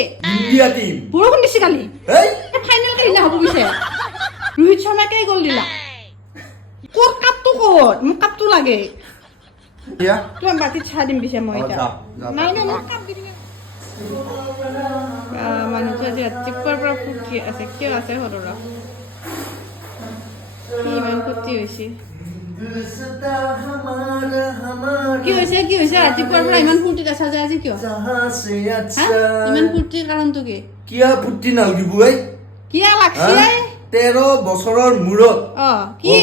India team বৰষুণ দিছে কালি। এই ফাইনেল কাহিলা হ'ব পিছে। ৰোহিত শৰ্মাকে গ'ল দিলা? ক'ত কাপটো ক'ত? মোক কাপটো লাগে। তোমাৰ বাতিত চাহ দিম পিছে মই এতিয়া। যা। নালাগে মোক কাপ? আহ, মানুহটো আজি ৰাতিপুৱাৰ পৰা ফুৰ্তি আছে কিয় আছে সদৰা? কি ইমান ফূৰ্তি হৈছে। কি পৰা ইমান ফূৰ্তিত আছা যে আজি কিয় ইমান ফূৰ্তিৰ কাৰণটো কি কিয়া ফুৰ্তি নালাগিব এই কিয় লাগছি তেৰ বছৰৰ মূৰত কি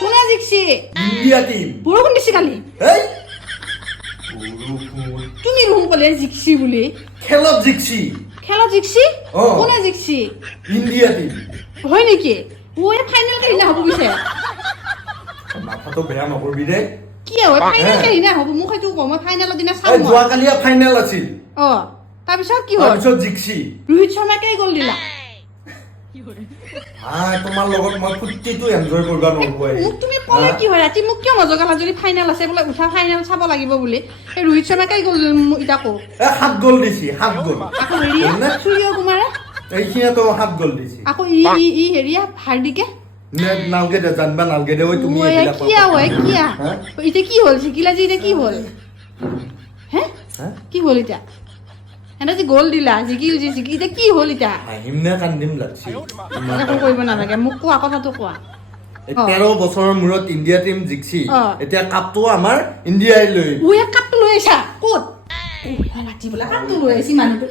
কোনে জিকছি ইণ্ডিয়া টিম বৰষুণ দিছে কালি তুমি দেখোন ক'লে জিকছি বুলি খেলত জিকছি খেলত জিকছি। কোনে জিকছি ইণ্ডিয়া টিম হয় নেকি ও এই ফাইনেল কাহিনা হ'ব পিছে মাথাটো বেয়া নকৰবি দেই। কি হয় ফাইনেল। কাহিনা হ'ব মোক সেইটো কওঁ মই ফাইনেলৰ দিনা চাম যোৱাকালিয়া ফাইনেল আছিল। অ তাৰপিছত কি হ'ল? তাৰপিছত জিকছি। ৰোহিত শৰ্মাকে গ'ল দিলা। তোমাৰ লগত মই ফূৰ্তিটো এনজয় কৰিব নোৱাৰো মোক তুমি ক'লে কি হয় ৰাতি মোক কিয় নজগালা যদি ফাইনেল আছে বোলে উঠা ফাইনেল চাব লাগিব বুলি। এই ৰোহিত শৰ্মাকে গ'ল এতিয়া কওঁ সাত গ'ল দিছি সাত গ'ল। আকৌ হেৰিয়ে সূৰ্য কুমাৰে? এইখিনিতো সাত গ'ল দিছি। আকৌ ই ই ই হেৰিয়ে হাৰ্দিকে? নে নালগে দে জানবা নালগে দে ঐ তুমি এইবিলাক কিয়া হয় কিয়া হা? এতিয়া কি হ'ল জিকিলা যে এতিয়া কি হ'ল? হে হা? কি হ'ল এতিয়া এনে যে গ'ল দিলা জিকিল যে জিকি এতিয়া কি হ'ল এতিয়া হাঁহিম নে কান্দিম লাগছি। একো কৰিব নালাগে মোক কোৱা কথাটো কোৱা। তেৰ বছৰৰ মূৰত ইণ্ডিয়া টিম জিকছি। এতিয়া কাপটো আমাৰ ইণ্ডিয়াই লৈ। এক কাপটো লৈ আহিছা ক'ত? ঐ, ৰাতি বোলে কাপটো লৈ আহিছি মানুহটো।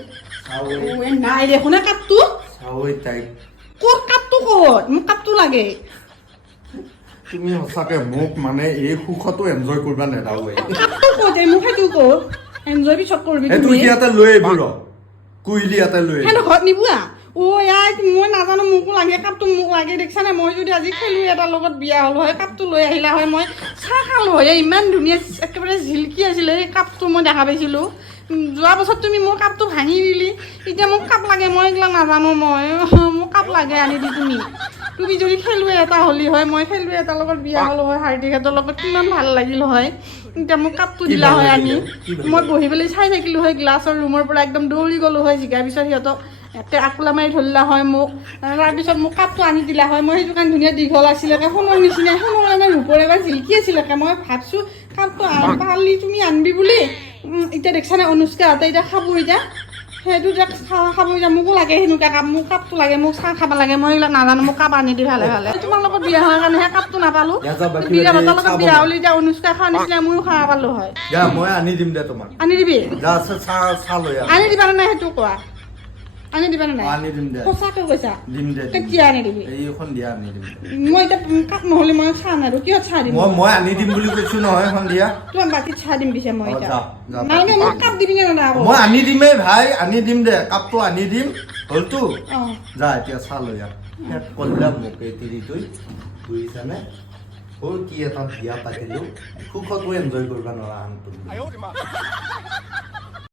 ঐ, নাই দেখোন কাপটো। চাৱৈ তাইক। ক'ত কাপটো ক'ত? মোক কাপটো লাগে। তুমি সঁচাকে মোক মানে এই সুখটো এনজয় কৰিবা নেদাও কাপটো ক'ত? এই মোক সেইটো ক'ত? এনজয় পিছত কৰিবি সেইটো তুমি। ইয়াতে লৈ আহিব ৰ। কুইলি ইয়াতে লৈ আহিব। ঘৰত নিবোৱা? অ ইয়াই মই নাজানো মোকো লাগে কাপটো মোক লাগে দেখিছানে? মই যদি আজি খেলো এটাৰ লগত বিয়া হ'লো হয় কাপটো লৈ আহিলা হয় মই চাহ খালো হয়। ইমান ধুনীয়া একেবাৰে জিলকি আছিলে সেই কাপটো মই দেখা পাইছিলোঁ। যোৱা বছৰ তুমি মোৰ কাপটো ভাঙি দিলি। এতিয়া মোক কাপ লাগে মই এইবিলাক নাজানো মই। কাপ লাগে আনি দি তুমি। তুমি যদি খেলুৱৈ এটা হ'লি হয় মই খেলুৱৈ এটাৰ লগত বিয়া হ'লো হয় হাৰ্দিকহঁতৰ লগত কিমান ভালো লাগিল হয়। এতিয়া মোক কাপটো দিলা হয় আনি। মই বহি পেলাই চাই থাকিলোঁ হয় গ্লাছৰ ৰুমৰ পৰা একদম দৌৰি গ'লোঁ হয় জিকাৰ পিছত সিহঁতক একে আকোলা মাৰি ধৰিলা হয় মোক। তাৰপিছত মোক কাপটো আনি দিলা হয় মই সেইটো কাৰণে ধুনীয়া দীঘল আছিলে একে সোণৰ নিচিনা সোণৰ মানে ৰূপৰ এবাৰ জিলকি আছিলে একে মই ভাবছোঁ কাপটো আন- তুমি আনবি বুলি। এতিয়া দেখিছানে অনুষ্কাহঁতে এতিয়া খাব এতিয়া। সেইটো যে খা- খাব এতিয়া মোকো লাগে সেনেকুৱা কাপ মোক কাপটো লাগে মোক চাহ খাব লাগে মই এইবিলাক নাজানো মোক কাপ আনি দি ভালে ভালে। তোমাৰ লগত বিয়া হোৱাৰ কাৰণেহে কাপটো নাপালোঁ। বিয়া বাকী লগত বিয়া বনা। হ'লে এতিয়া অনুষ্কা খোৱা নিচিনা ময়ো খাব পালোঁ হয়। মই আনি দিম দে তোমাক। আনি দিবি? আনি দিবা নে নাই সেইটো কোৱা? আনি দিবা নে নাই আনি দিম দে সঁচাকৈ কৈছা দিম দে কেতিয়া আনি দিবি এই সন্ধিয়া আনি দিম মই এতিয়া কাপ নহ'লে মই চাহ নাৰো কিয় চাহ দিম মই মই আনি দিম বুলি কৈছো নহয় সন্ধিয়া তোমাৰ বাতিত চাহ দিম পিছে মই এতিয়া যা, যা, নালাগে বাতিত মোক কাপ দিবি নে নাই মই আনি দিমেই ভাই আনি দিম দে কাপটো আনি দিম হ'লতো যা এতিয়া চাহ লৈ শেষ কৰিলা মোক এই তিৰিটোই বুজিছানে হ'ল কি এটা বিয়া পাতিলোঁ সুখতো এনজয় কৰিব নোৱাৰা আনটো